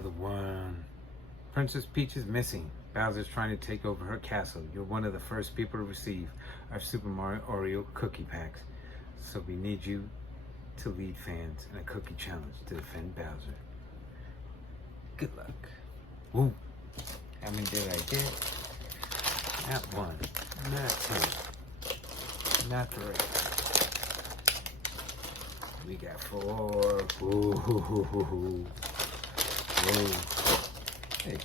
Another one. Princess Peach is missing. Bowser's trying to take over her castle. You're one of the first people to receive our Super Mario Oreo cookie packs. So we need you to lead fans in a cookie challenge to defend Bowser. Good luck. Woo! How many did I get? Not one. Not two. Not three. We got 4. Ooh. Whoa. Hey.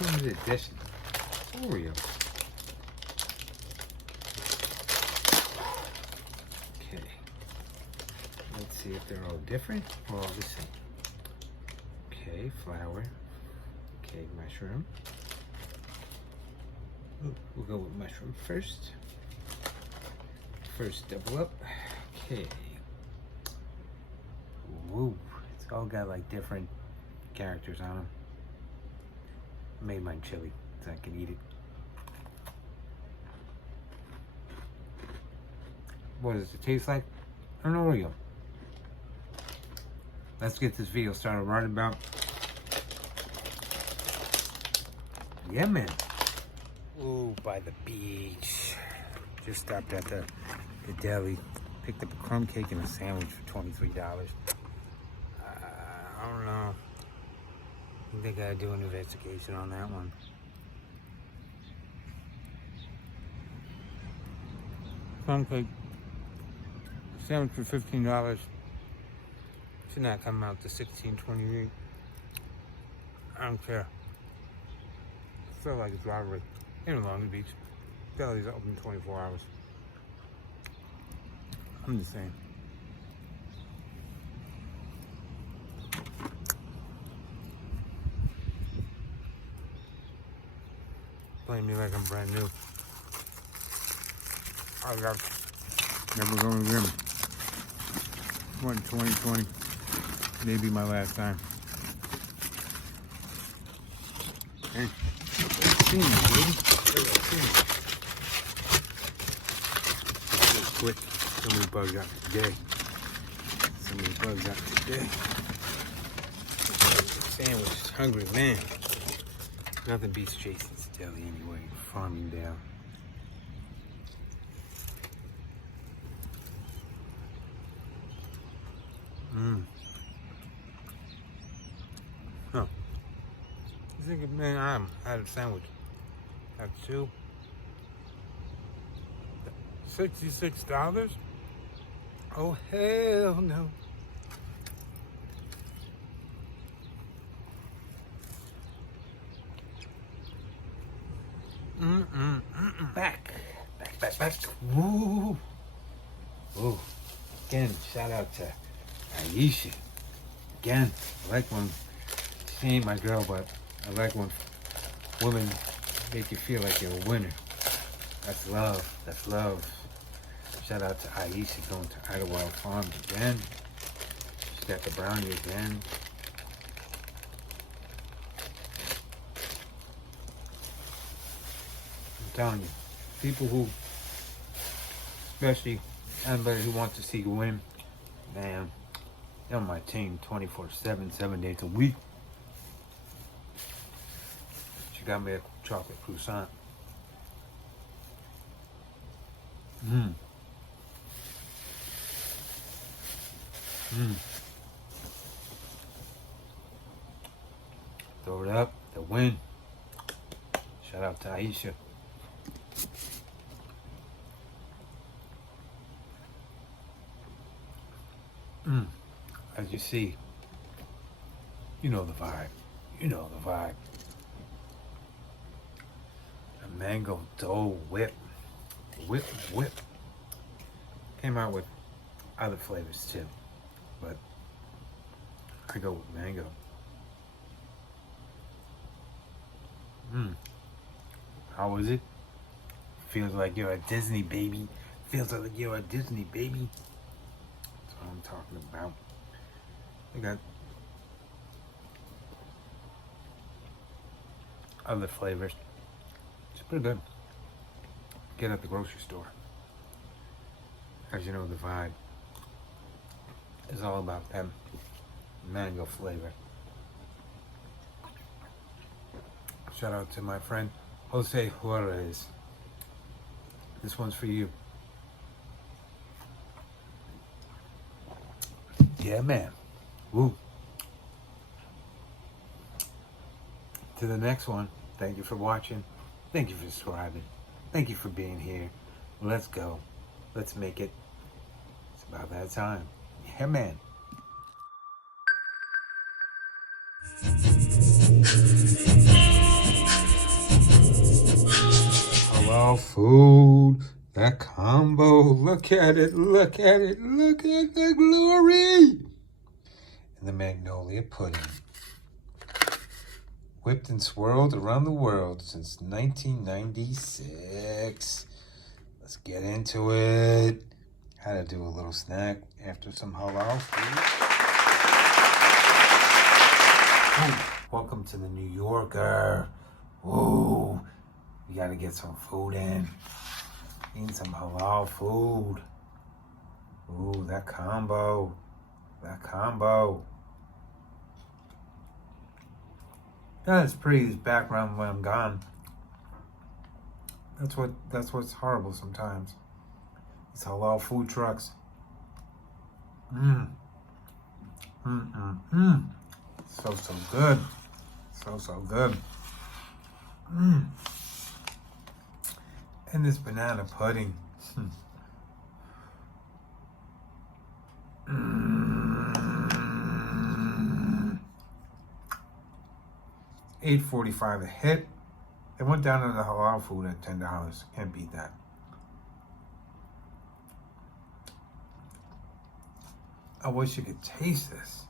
Limited edition. Oreo. Okay. Let's see if they're all different or all the same. Okay, flour. Okay, mushroom. Ooh, we'll go with mushroom first. First double up. Okay. Woo. It's all got like different characters on them. I made mine chili so I can eat it. What does it taste like? An Oreo. Let's get this video started right about Yemen. Ooh, by the beach. Just stopped at the deli. Picked up a crumb cake and a sandwich for $23. I don't know. I think I gotta do an investigation on that one. Crumb cake. Sandwich for $15. Should not come out to $16.28. I don't care. I feel like it's robbery. In Long Beach. Deli's open 24 hours. I'm just saying. Playing me like I'm brand new. I got never going grim. What, 2020? Maybe my last time. Hey, see me, baby. Real quick. So many bugs out today. Sandwich, hungry man. Nothing beats Jason's Deli anyway. Farmingdale. Huh. You think, man, I had a sandwich. Got 2. $66? Oh, hell no. Back. Woo. Ooh. Again, shout out to Aisha. Again, I like when she ain't my girl, but I like when women make you feel like you're a winner. That's love. Shout out to Aisha going to Idlewild Farms again. She's got the brownie again. I'm telling you, people who, especially anybody who wants to see you win, man, they're on my team 24/7, 7 days a week. She got me a chocolate croissant. Throw it up, the win. Shout out to Aisha. As you see, you know the vibe. A mango Dole whip. Came out with other flavors too, but I go with mango. How was it? Feels like you're a Disney baby. That's what I'm talking about. They got other flavors. It's pretty good. Get at the grocery store. As you know, the vibe is all about that mango flavor. Shout out to my friend Jose Juarez. This one's for you. Yeah, man. Woo. To the next one. Thank you for watching. Thank you for subscribing. Thank you for being here. Let's go. Let's make it. It's about that time. Yeah, man. Halal food. That combo. Look at it. Look at it. Look at the glory. And the magnolia pudding. Whipped and swirled around the world since 1996. Let's get into it. How to do a little snack after some halal food. Ooh, welcome to the New Yorker. Whoa, we gotta get some food in. Eating some halal food. Ooh, that combo. That combo. That's pretty background when I'm gone. That's what's horrible sometimes. These halal food trucks. So good. So good. And this banana pudding. $8.45 a hit. It went down to the halal food at $10. Can't beat that. I wish you could taste this.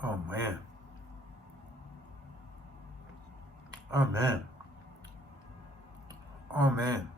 Oh man. Oh man. Oh man.